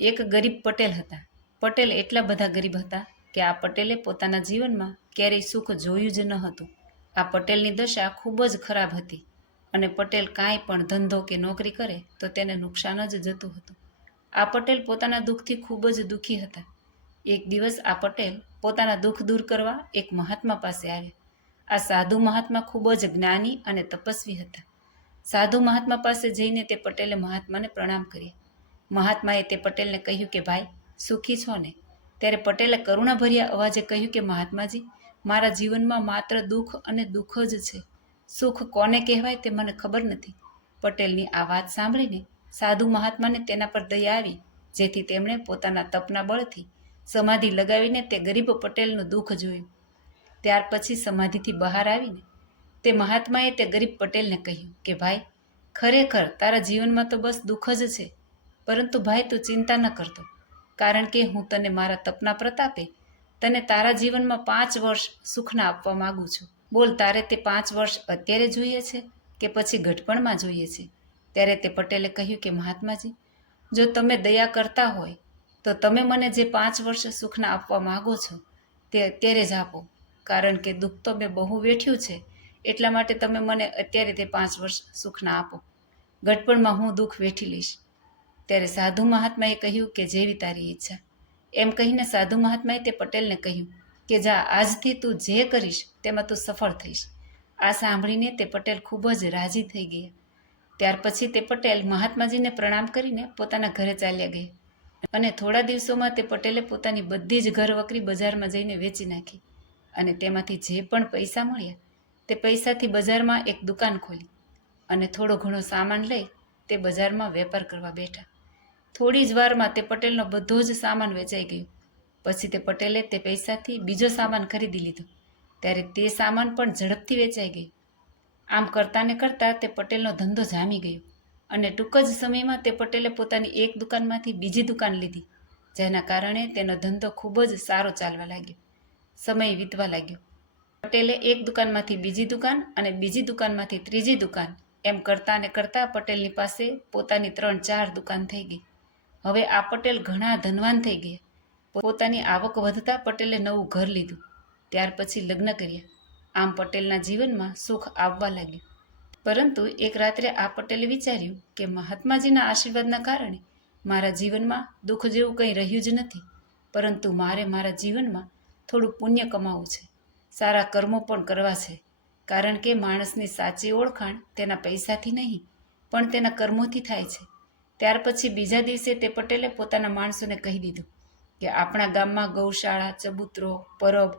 એક ગરીબ પટેલ હતા. પટેલ એટલા બધા ગરીબ હતા કે આ પટેલે પોતાના જીવનમાં ક્યારેય સુખ જોયું જ ન હતું. આ પટેલની દશા ખૂબ જ ખરાબ હતી અને પટેલ કાંઈ પણ ધંધો કે નોકરી કરે તો તેને નુકસાન જ જતું હતું. આ પટેલ પોતાના દુઃખથી ખૂબ જ દુઃખી હતા. એક દિવસ આ પટેલ પોતાના દુઃખ દૂર કરવા એક મહાત્મા પાસે આવ્યા. આ સાધુ મહાત્મા ખૂબ જ જ્ઞાની અને તપસ્વી હતા. સાધુ મહાત્મા પાસે જઈને તે પટેલે મહાત્માને પ્રણામ કર્યા. મહાત્માએ તે પટેલને કહ્યું કે ભાઈ, સુખી છો ને? ત્યારે પટેલે કરુણાભર્યા અવાજે કહ્યું કે મહાત્માજી, મારા જીવનમાં માત્ર દુઃખ અને દુઃખ જ છે. સુખ કોને કહેવાય તે મને ખબર નથી. પટેલની આ વાત સાંભળીને સાધુ મહાત્માને તેના પર દયા આવી, જેથી તેમણે પોતાના તપના બળથી સમાધિ લગાવીને તે ગરીબ પટેલનું દુઃખ જોયું. ત્યાર પછી સમાધિથી બહાર આવીને તે મહાત્માએ તે ગરીબ પટેલને કહ્યું કે ભાઈ, ખરેખર તારા જીવનમાં તો બસ દુઃખ જ છે. પરંતુ ભાઈ, તું ચિંતા ન કરતો, કારણ કે હું તને મારા તપના પ્રતાપે તને તારા જીવનમાં 5 વર્ષ સુખના આપવા માગું છું. બોલ, તારે તે 5 વર્ષ અત્યારે જોઈએ છે કે પછી ઘટપણમાં જોઈએ છે? ત્યારે તે પટેલે કહ્યું કે મહાત્માજી, જો તમે દયા કરતા હોય તો તમે મને જે 5 વર્ષ સુખના આપવા માગો છો તે અત્યારે જ આપો, કારણ કે દુઃખ તો મેં બહુ વેઠ્યું છે. એટલા માટે તમે મને અત્યારે તે 5 વર્ષ સુખના આપો. ઘટપણમાં હું દુઃખ વેઠી લઈશ. ત્યારે સાધુ મહાત્માએ કહ્યું કે જેવી તારી ઈચ્છા. એમ કહીને સાધુ મહાત્માએ તે પટેલને કહ્યું કે જા, આજથી તું જે કરીશ તેમાં તું સફળ થઈશ. આ સાંભળીને તે પટેલ ખૂબ જ રાજી થઈ ગયા. ત્યાર પછી તે પટેલ મહાત્માજીને પ્રણામ કરીને પોતાના ઘરે ચાલ્યા ગયા અને થોડા દિવસોમાં તે પટેલે પોતાની બધી જ ઘરવકરી બજારમાં જઈને વેચી નાખી અને તેમાંથી જે પણ પૈસા મળ્યા તે પૈસાથી બજારમાં એક દુકાન ખોલી અને થોડો ઘણો સામાન લઈ તે બજારમાં વેપાર કરવા બેઠા. થોડી જ વારમાં તે પટેલનો બધો જ સામાન વેચાઈ ગયો. પછી તે પટેલે તે પૈસાથી બીજો સામાન ખરીદી લીધો. ત્યારે તે સામાન પણ ઝડપથી વેચાઈ ગયો. આમ કરતાં ને કરતાં તે પટેલનો ધંધો જામી ગયો અને ટૂંક જ સમયમાં તે પટેલે પોતાની એક દુકાનમાંથી બીજી દુકાન લીધી, જેના કારણે તેનો ધંધો ખૂબ જ સારો ચાલવા લાગ્યો. સમય વીતવા લાગ્યો. પટેલે એક દુકાનમાંથી બીજી દુકાન અને બીજી દુકાનમાંથી ત્રીજી દુકાન એમ કરતાં ને કરતાં પટેલની પાસે પોતાની 3-4 દુકાન થઈ ગઈ. હવે આ પટેલ ઘણા ધનવાન થઈ ગયા. પોતાની આવક વધતા પટેલે નવું ઘર લીધું. ત્યાર પછી લગ્ન કર્યા. આમ પટેલના જીવનમાં સુખ આવવા લાગ્યું. પરંતુ એક રાત્રે આ પટેલે વિચાર્યું કે મહાત્માજીના આશીર્વાદના કારણે મારા જીવનમાં દુઃખ જેવું કંઈ રહ્યું જ નથી, પરંતુ મારે મારા જીવનમાં થોડું પુણ્ય કમાવવું છે, સારા કર્મો પણ કરવા છે, કારણ કે માણસની સાચી ઓળખાણ તેના પૈસાથી નહીં પણ તેના કર્મોથી થાય છે. ત્યાર પછી બીજા દિવસે તે પટેલે પોતાના માણસોને કહી દીધું કે આપણા ગામમાં ગૌશાળા, ચબૂતરો, પરબ,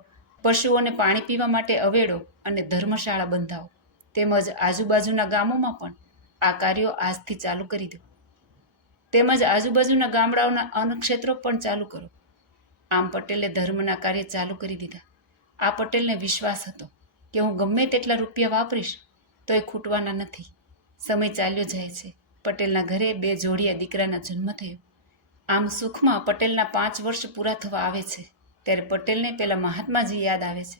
પશુઓને પાણી પીવા માટે અવેડો અને ધર્મશાળા બંધાવો, તેમજ આજુબાજુના ગામોમાં પણ આ કાર્યો આજથી ચાલુ કરી દો, તેમજ આજુબાજુના ગામડાઓના અન્નક્ષેત્રો પણ ચાલુ કરો. આમ પટેલે ધર્મના કાર્ય ચાલુ કરી દીધા. આ પટેલને વિશ્વાસ હતો કે હું ગમે તેટલા રૂપિયા વાપરીશ તોય ખૂટવાના નથી. સમય ચાલ્યો જાય છે. પટેલના ઘરે 2 જોડિયા દીકરાના જન્મ થયો. આમ સુખમાં પટેલના 5 વર્ષ પૂરા થવા આવે છે ત્યારે પટેલને પેલા મહાત્માજી યાદ આવે છે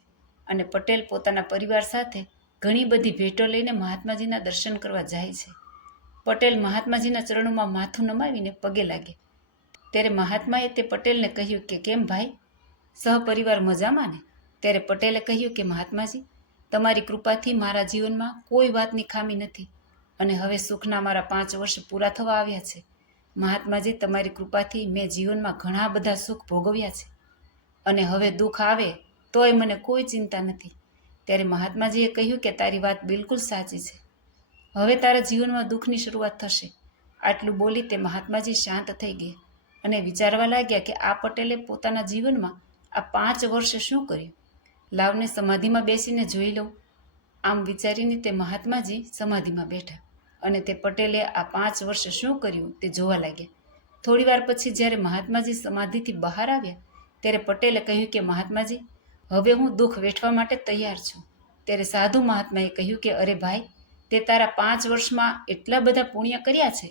અને પટેલ પોતાના પરિવાર સાથે ઘણી બધી ભેટો લઈને મહાત્માજીના દર્શન કરવા જાય છે. પટેલ મહાત્માજીના ચરણોમાં માથું નમાવીને પગે લાગે. ત્યારે મહાત્માએ તે પટેલને કહ્યું કે કેમ ભાઈ, સહપરિવાર મજામાં ને? ત્યારે પટેલે કહ્યું કે મહાત્માજી, તમારી કૃપાથી મારા જીવનમાં કોઈ વાતની ખામી નથી અને હવે સુખના મારા 5 વર્ષ પૂરા થવા આવ્યા છે. મહાત્માજી, તમારી કૃપાથી મેં જીવનમાં ઘણા બધા સુખ ભોગવ્યા છે અને હવે દુઃખ આવે તોય મને કોઈ ચિંતા નથી. ત્યારે મહાત્માજીએ કહ્યું કે તારી વાત બિલકુલ સાચી છે. હવે તારા જીવનમાં દુઃખની શરૂઆત થશે. આટલું બોલી તે મહાત્માજી શાંત થઈ ગયા અને વિચારવા લાગ્યા કે આ પટેલે પોતાના જીવનમાં આ 5 વર્ષ શું કર્યું? લાવને સમાધિમાં બેસીને જોઈ લઉં. આમ વિચારીને તે મહાત્માજી સમાધિમાં બેઠા અને તે પટેલે આ 5 વર્ષ શું કર્યું તે જોવા લાગ્યા. થોડી વાર પછી જ્યારે મહાત્માજી સમાધિથી બહાર આવ્યા ત્યારે પટેલે કહ્યું કે મહાત્માજી, હવે હું દુઃખ વેઠવા માટે તૈયાર છું. ત્યારે સાધુ મહાત્માએ કહ્યું કે અરે ભાઈ, તે તારા 5 વર્ષમાં એટલા બધા પુણ્ય કર્યા છે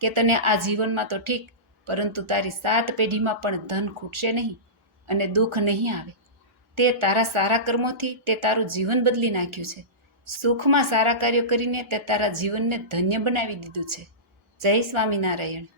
કે તને આ જીવનમાં તો ઠીક, પરંતુ તારી 7 પેઢીમાં પણ ધન ખૂટશે નહીં અને દુઃખ નહીં આવે. તે તારા સારા કર્મોથી તે તારું જીવન બદલી નાખ્યું છે. સુખમાં સારા કાર્યો કરીને તે તારા જીવનને ધન્ય બનાવી દીધું છે. જય સ્વામિનારાયણ.